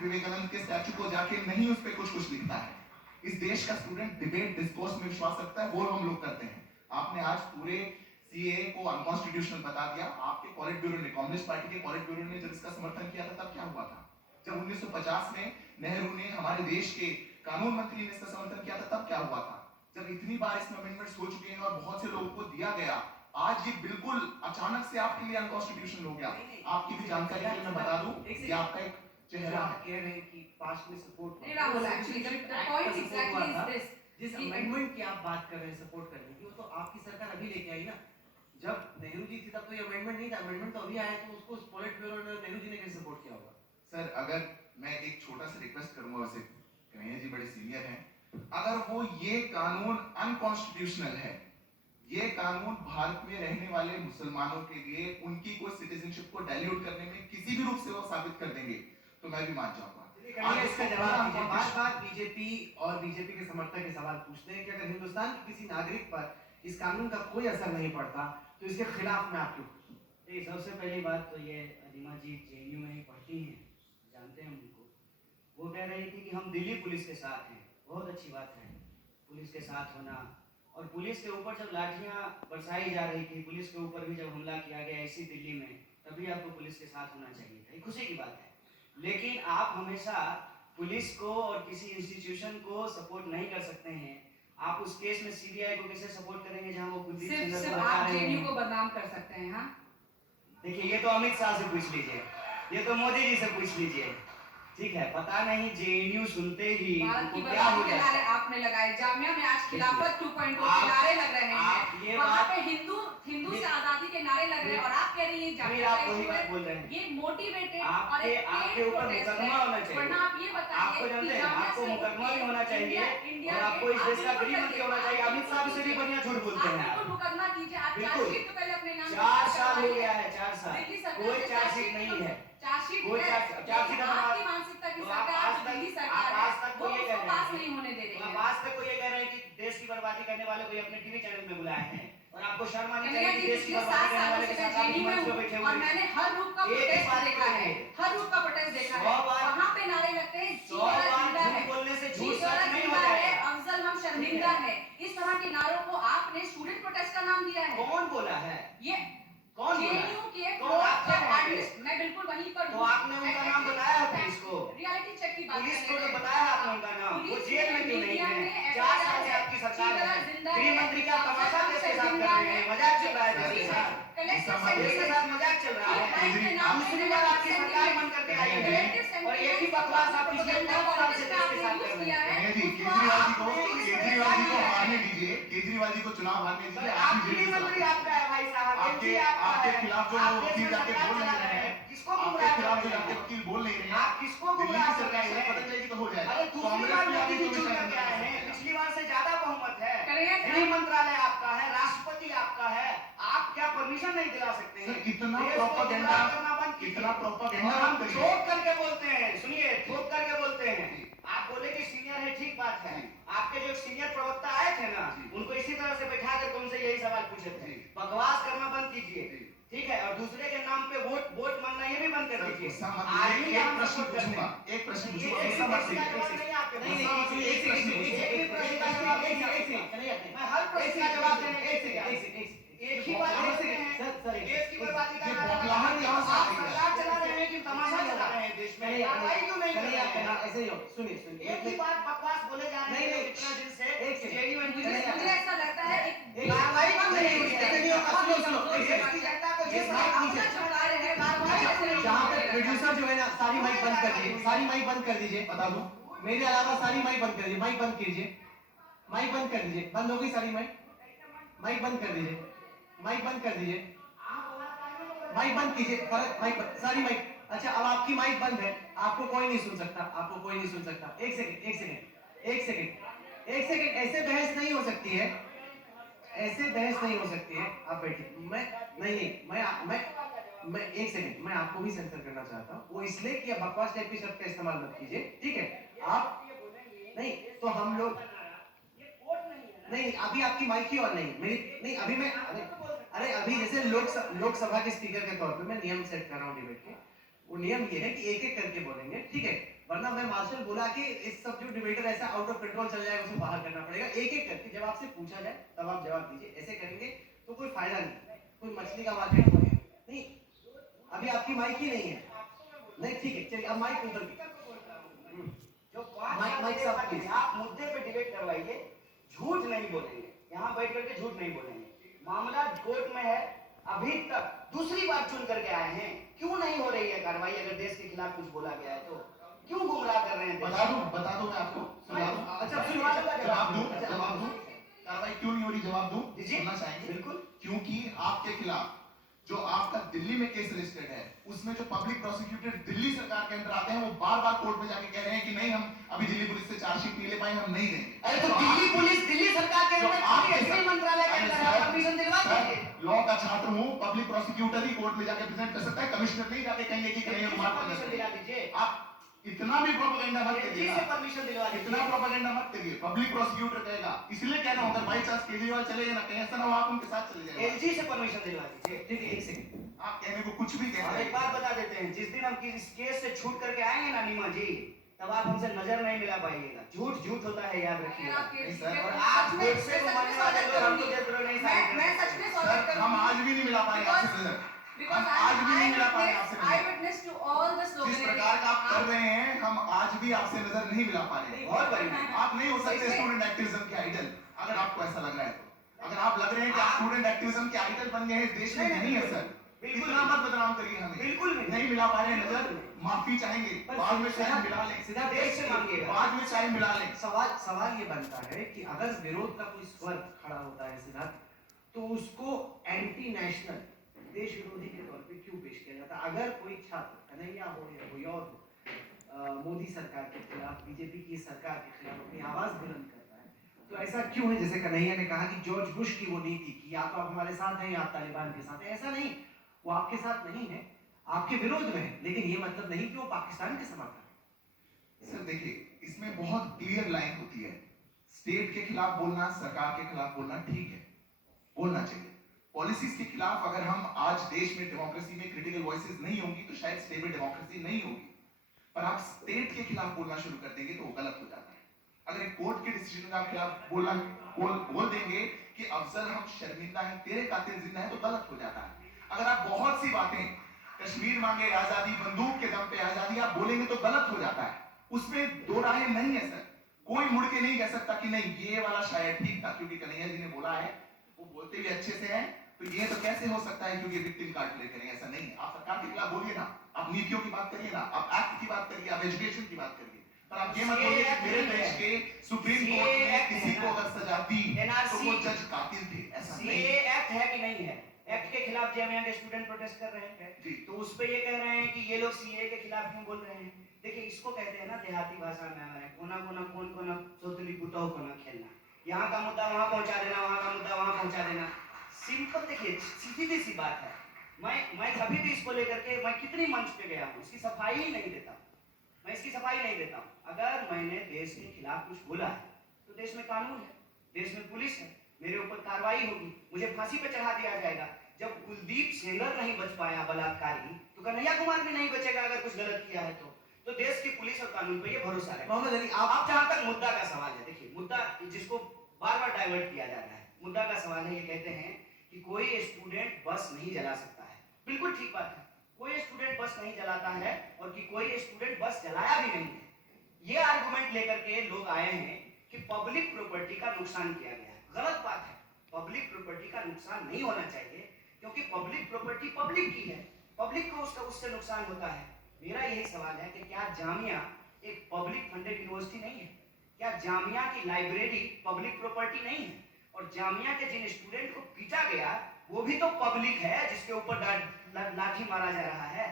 विवेकानंद के स्टैचू को जाके नहीं उस पर कुछ कुछ लिखता है। इस देश का स्टूडेंट डिबेट डिस्कोर्स में विश्वास रखता है, वो हम लोग करते हैं। आपने आज पूरे सीए को अनकॉन्स्टिट्यूशनल बता दिया। आपके पॉलिट ब्यूरो ने, कम्युनिस्ट पार्टी के पॉलिट ब्यूरो ने जब इसका समर्थन किया था तब क्या हुआ था? जब 1950 में नेहरू ने, हमारे देश के कानून मंत्री ने इसका समर्थन किया था तब क्या हुआ था? जब इतनी बार इसमें अमेंडमेंट्स हो चुके हैं और बहुत से लोगों को दिया गया, आज ये बिल्कुल अचानक से आपके लिए अनकॉन्स्टिट्यूशनल हो गया। आपकी भी जानकारी के लिए मैं बता दूं, ये आपका एक चेहरा है। कह रहे हैं कि पास्ट में support actually the point exactly is this, जिस अमेंडमेंट की आप बात कर रहे हैं सपोर्ट करने की, वो तो आपकी सरकार अभी लेके आई ना। जब नेहरू जी थी तब तो ये अमेंडमेंट नहीं था, अमेंडमेंट तो अभी आया, तो उसको पॉलिट ब्यूरो ने, नेहरू जी ने कैसे सपोर्ट किया होगा? सर, अगर मैं एक छोटा सा रिक्वेस्ट करूंगा, वैसे कन्हैया जी बड़े सीनियर हैं, अगर वो ये कानून अनकॉन्स्टिट्यूशनल है, ये कानून भारत में रहने वाले मुसलमानों के लिए उनकी कोई सिटीजनशिप को डाइल्यूट करने में किसी भी रूप से वो साबित कर देंगे तो मैं भी मान जाऊंगा। इसका जवाब दीजिए। बार-बार बीजेपी और बीजेपी के समर्थक ये सवाल पूछते हैं कि अगर हिंदुस्तान के किसी नागरिक पर इस कानून का कोई असर नहीं पड़ता तो इसके खिलाफ में आप क्यों? सबसे पहली बात तो ये अनिमा जी जेएनयू में ही पढ़ती हैं, जानते हैं उनको। वो कह रही थी कि हम दिल्ली पुलिस के साथ हैं, बहुत अच्छी बात है पुलिस के साथ होना। और पुलिस के ऊपर जब लाठियां बरसाई जा रही थी, पुलिस के ऊपर भी जब हमला किया गया इसी दिल्ली में, तभी आपको पुलिस के साथ होना चाहिए था, ये खुशी की बात है। लेकिन आप हमेशा पुलिस को और किसी इंस्टीट्यूशन को सपोर्ट नहीं कर सकते हैं। आप उस केस में सीबीआई को कैसे सपोर्ट करेंगे जहां वो कुलदीप सिर्फ आप जेएनयू को बदनाम कर सकते हैं? हाँ, देखिए, ये तो अमित शाह से पूछ लीजिए, ये तो मोदी जी से पूछ लीजिए, ठीक है? पता नहीं जेएनयू सुनते ही भारत की बर्बादी के नारे आपने लगाए। जामिया में आज खिलाफत 2.0 के नारे लग रहे हैं, वहाँ पे हिंदू से आजादी के नारे लग रहे हैं और आप कह रही हैं जामिया का इशू है। ये मोटिवेटेड और एक आपके ऊपर मुकदमा होना चाहिए। वरना आप ये बताइए आपको जानते हैं, आपको मुकदमा भी होना चाहिए और आपको इस देश का गृह मंत्री होना चाहिए। अमित शाह से भी बढ़िया झूठ बोलते हैं आप। मुकदमा कीजिए, आप चार्जशीट तो पहले अपने नाम 4 साल हो गया है, 4 साल कोई चार्जशीट नहीं है। चार्जशीट कोई चार्जशीट आपकी मानसिकता की सरकार, दिल्ली सरकार आज तक वो ये कह रहे पास नहीं होने दे रही है। आज तक को ये कह रहे हैं कि देश की बर्बादी करने वाले को अपने टीवी चैनल में बुलाए हैं और आपको शर्म आनी चाहिए कि देश की बर्बादी करने वाले के साथ आप मंच पे बैठे हुए हैं। और मैंने हर रूप का प्रोटेस्ट देखा है, हर रूप का प्रोटेस्ट देखा है। वहाँ पे नारे लगते हैं, 100 बार झूठ बोलने से झूठ सच नहीं हो जाएगा। अफजल हम शर्मिंदा है। इस तरह के नारों को आपने स्टूडेंट प्रोटेस्ट का नाम दिया है। कौन बोला है? ये कौन बोला? जेएनयू के मैं बिल्कुल वहीं पर तो आपने उनका नाम बताया है पुलिस को? रियलिटी चेक की बात पुलिस को तो बताया आपने उनका नाम, वो जेल में क्यों नहीं है? 4 साल से आपकी सरकार है, गृह मंत्री क्या तमाशा देश के साथ कर रहे हैं? मजाक चल रहा है देश के साथ, देश के साथ मजाक चल रहा है। दूसरी बार आपकी सरकार बन करके आई है और एक ही बकवास आप पिछले 5 साल से देश के साथ कर रहे हैं। केजरीवाल जी को हारने दीजिए, केजरीवाल जी को चुनाव हारने दीजिए। गृह मंत्री आपका है भाई साहब, आपके खिलाफ जो वकील जाके बोल नहीं रहे हैं, किसको आपके खिलाफ जो जाके वकील बोल नहीं रहे हैं, आप किसको दिल्ली की सरकार से पता चलेगी तो हो जाएगा। अरे दूसरी बार मोदी जी चुन करके आए हैं, पिछली बार से ज्यादा बहुमत है, गृह मंत्रालय आपका है, राष्ट्रपति आपका है, आप क्या परमिशन नहीं दिला सकते हैं? कितना प्रोपेगेंडा हम ठोक करके बोलते हैं, सुनिए, ठोक करके बोलते हैं। आप बोले कि सीनियर है, ठीक बात है। आपके जो सीनियर प्रवक्ता आए थे ना, उनको इसी तरह से बैठा कर तुमसे यही सवाल पूछे थे, बकवास करना बंद कीजिए, ठीक है? और दूसरे के नाम पे वोट मांगना ये भी बंद कर दीजिए। एक प्रश्न पूछूंगा, एक प्रश्न पूछूंगा, एक प्रश्न का जवाब नहीं आपके, नहीं एक प्रश्न का जवाब नहीं आपके, मैं हर प्रश्न का जवाब देने एक ही बात कहते हैं, देश की बर्बादी का सरकार चला रहे हैं कि तमाशा चला रहे हैं देश में? कार्रवाई क्यों नहीं कर रहे हैं? ऐसे ही हो, सुनिए एक ही बात बकवास बोले जा रहे हैं इतना दिन से। जेएनयू मुझे ऐसा लगता है कार्रवाई क्यों नहीं हुई? ऐसे नहीं होगा, सुनो देश की जनता को ये चुका रहे हैं, कार्रवाई जहाँ पे प्रोड्यूसर जो है ना, सारी माइक बंद कर दीजिए, सारी माइक बंद कर दीजिए, बता दूं, मेरे अलावा सारी माइक बंद कर दीजिए, माइक बंद कीजिए, माइक बंद कर दीजिए, बंद हो गई सारी माइक, माइक बंद कर दीजिए, माइक बंद कर दीजिए, माइक बंद कीजिए, माइक सारी माइक। अच्छा, अब आपकी माइक बंद है, आपको कोई नहीं सुन सकता, आपको कोई नहीं सुन सकता। एक सेकंड, ऐसे बहस नहीं हो सकती है, ऐसे बहस नहीं हो सकती है। आप बैठिए, मैं एक सेकंड, मैं आपको भी सेंसर करना चाहता हूँ, वो इसलिए कि आप बकवास टाइप के शब्द का इस्तेमाल मत कीजिए, ठीक है? आप नहीं तो हम लोग नहीं, अभी आपकी माइक ही ऑन नहीं, मेरी नहीं, अभी मैं अरे अभी जैसे लोकसभा के स्पीकर के तौर पे मैं नियम सेट कर रहा हूँ डिबेट के। वो नियम ये है कि एक एक करके बोलेंगे, ठीक है? वरना मैं मार्शल बोला कि इस सब जो डिबेटर ऐसा आउट ऑफ कंट्रोल चल जाएगा, उसको बाहर करना पड़ेगा एक एक करके। जब आपसे पूछा जाए तब आप जवाब दीजिए, ऐसे करेंगे तो कोई फायदा नहीं, कोई मछली का मार्केट नहीं। अभी आपकी माइक ही नहीं है। नहीं ठीक है, चलिए अब माइक ऊपर की। जो पांच माइक- माइक साल साहब, के please। आप मुद्दे पे डिबेट करवाइए, झूठ नहीं बोलेंगे, यहाँ बैठ करके झूठ नहीं बोलेंगे। मामला कोर्ट में है, अभी तक दूसरी बार चुन करके आए हैं, क्यों नहीं हो रही है कार्रवाई? अगर देश के खिलाफ कुछ बोला गया है तो क्यों गुमराह कर रहे हैं? बता दूं मैं आपको, सुना दूं। अच्छा मैं सुनिए, जवाब दूं, कार्रवाई क्यों नहीं हो रही, जवाब दूं, दीजिए। सुनना चाहेंगे? बिल्कुल। क्योंकि आपके खिलाफ जो आपका दिल्ली में केस रजिस्टर्ड है, उसमें जो पब्लिक प्रोसिक्यूटर दिल्ली सरकार के अंदर आते हैं, वो बार बार कोर्ट में जाके कह रहे हैं कि नहीं, हम अभी दिल्ली पुलिस से चार्जशीट नहीं ले पाए, हम नहीं देंगे। अरे तो दिल्ली पुलिस दिल्ली सरकार के अंदर आपके एसपी मंत्रालय के अंदर है, परमिशन दिलवा दीजिए। लॉ का छात्र हूँ, पब्लिक प्रोसिक्यूटर ही कोर्ट में जाके प्रेजेंट कर सकता है, कमिश्नर नहीं जाके कहेंगे कि कन्हैया कुमार को परमिशन दिला दीजिए। आप इतना भी प्रोपेगेंडा मत एलजी करिए, से परमिशन दिलवा इतना दीजिए। प्रोपेगेंडा मत करिए। पब्लिक प्रोसिक्यूटर कहेगा, इसलिए कह रहा हूं, अगर बाई चांस केजरीवाल चले गए ना, कहीं ऐसा ना हो आप उनके साथ चले जाएंगे। एलजी से परमिशन दिलवा दीजिए। ठीक है, एक सेकंड। आप कहने को कुछ भी और कहते एक हैं। बात बता देते हैं, जिस दिन हम इस केस से छूट करके आएंगे ना नीमा जी, तब आप हमसे नजर नहीं मिला पाइएगा। झूठ झूठ होता है, याद अगर रखिएगा। आप नहीं सर, और आप देश से मानने वाले लोग हमको देश द्रोह नहीं साबित मैं कर सच में सकते। स्वागत सर, हम आज भी नहीं मिला पाएंगे आपसे नजर, हम आज भी नहीं मिला पाएंगे आपसे आई नजर। विटनेस टू ऑल द जिस प्रकार का आप कर रहे हैं, हम आज भी आपसे नजर नहीं मिला पा रहे हैं। बहुत बड़ी बात। आप नहीं हो सकते स्टूडेंट एक्टिविज्म के आइडल, अगर आपको ऐसा लग रहा है तो। अगर आप लग रहे हैं कि आप स्टूडेंट एक्टिविज्म के आइडल बन गए हैं इस देश में, नहीं है सर। बिल्कुल इतना मत बदनाम करिए हमें। बिल्कुल नहीं मिला पा रहे हैं नजर, माफी चाहेंगे, बाद में शायद मिला लें, सीधा देश से मांगिएगा। बाद में शायद मिला लें। सवाल ये बनता है कि अगर विरोध का कोई स्वर खड़ा होता है सिद्धार्थ, तो उसको एंटी नेशनल, देश विरोधी के तौर पे क्यों पेश किया जाता है? अगर कोई छात्र, कन्हैया हो या कोई और हो, मोदी सरकार के खिलाफ, बीजेपी की सरकार के खिलाफ अपनी आवाज बुलंद करता है, तो ऐसा क्यों है? जैसे कन्हैया ने कहा कि जॉर्ज बुश की वो नीति कि या तो आप हमारे साथ हैं या आप तालिबान के साथ हैं। ऐसा नहीं, वो आपके साथ नहीं है, आपके विरोध में है, लेकिन ये मतलब नहीं कि वो पाकिस्तान के समर्थन है। सर देखिए, इसमें बहुत क्लियर लाइन होती है। स्टेट के खिलाफ बोलना, सरकार के खिलाफ बोलना ठीक है, बोलना चाहिए। पॉलिसीज के खिलाफ अगर हम आज देश में डेमोक्रेसी में क्रिटिकल वॉइसेस नहीं होंगी तो शायद स्टेबल डेमोक्रेसी नहीं होगी। पर आप स्टेट के खिलाफ बोलना शुरू कर देंगे तो वो गलत हो जाता है। अगर एक कोर्ट के डिसीजन के खिलाफ बोल देंगे कि अफजल हम शर्मिंदा हैं, तेरे कातिल जिंदा है, तो गलत हो जाता है। अगर आप बहुत सी बातें, कश्मीर मांगे आजादी, बंदूक के दम पे आजादी, आप बोलेंगे तो गलत हो जाता है। उसमें दो राहें नहीं है सर। कोई मुड़ के नहीं कह सकता कि नहीं ये वाला शायद ठीक था, क्योंकि कन्हैया जी ने बोला है, वो बोलते भी अच्छे से हैं, तो ये तो कैसे हो सकता है क्योंकि विक्टिम कार्ड प्ले करें, ऐसा नहीं है। आप सरकार के खिलाफ बोलिए ना, आप नीतियों की बात करिए ना, आप एक्ट की बात करिए, आप एजुकेशन की बात करिए, पर आप ये मत बोलिए कि मेरे देश के सुप्रीम कोर्ट ने किसी को अगर सजा दी तो वो जज कातिल थे, ऐसा नहीं सीए है। एक्ट है कि नहीं है? एक्ट के खिलाफ जामिया के स्टूडेंट प्रोटेस्ट कर रहे हैं जी। तो उस पे ये कह रहे हैं कि ये लोग सीए के खिलाफ क्यों बोल रहे हैं? देखिए, इसको कहते हैं ना देहाती भाषा में हमारे कोना कोना कौन कोना सोतली पुताओ कोना खेलना। यहाँ का मुद्दा वहाँ पहुँचा देना, वहाँ का मुद्दा वहाँ पहुँचा देना। सिंपल, देखिए सीधी सी बात है। मैं कभी भी इसको लेकर के, मैं कितनी मंच पे गया हूँ, इसकी सफाई ही नहीं देता। मैं इसकी सफाई नहीं देता हूँ। अगर मैंने देश के खिलाफ कुछ बोला है तो देश में कानून है, देश में पुलिस है, मेरे ऊपर कार्रवाई होगी, मुझे फांसी पे चढ़ा दिया जाएगा। जब कुलदीप सेंगर नहीं बच पाया बलात्कारी, तो कन्हैया कुमार भी नहीं बचेगा अगर कुछ गलत किया है तो देश की पुलिस और कानून पे ये भरोसा है। मोहम्मद अली, आप जहां तक मुद्दा का सवाल है, देखिए मुद्दा जिसको बार बार डाइवर्ट किया जा रहा है, मुद्दा का सवाल है, ये कहते हैं कि कोई स्टूडेंट बस नहीं जला सकता है। बिल्कुल ठीक बात है, कोई स्टूडेंट बस नहीं जलाता है और कि कोई स्टूडेंट बस जलाया भी नहीं है। ये आर्गुमेंट लेकर के लोग आए हैं कि पब्लिक प्रॉपर्टी का नुकसान किया गया है। गलत बात है, पब्लिक प्रॉपर्टी का नुकसान नहीं होना चाहिए, क्योंकि पब्लिक प्रॉपर्टी पब्लिक की है, पब्लिक को उससे नुकसान होता है। मेरा यही सवाल है कि क्या जामिया एक पब्लिक फंडेड यूनिवर्सिटी नहीं है? क्या जामिया की लाइब्रेरी पब्लिक प्रॉपर्टी नहीं है? और जामिया के जिन स्टूडेंट को पीटा गया वो भी तो पब्लिक है, जिसके ऊपर लाठी मारा जा रहा है।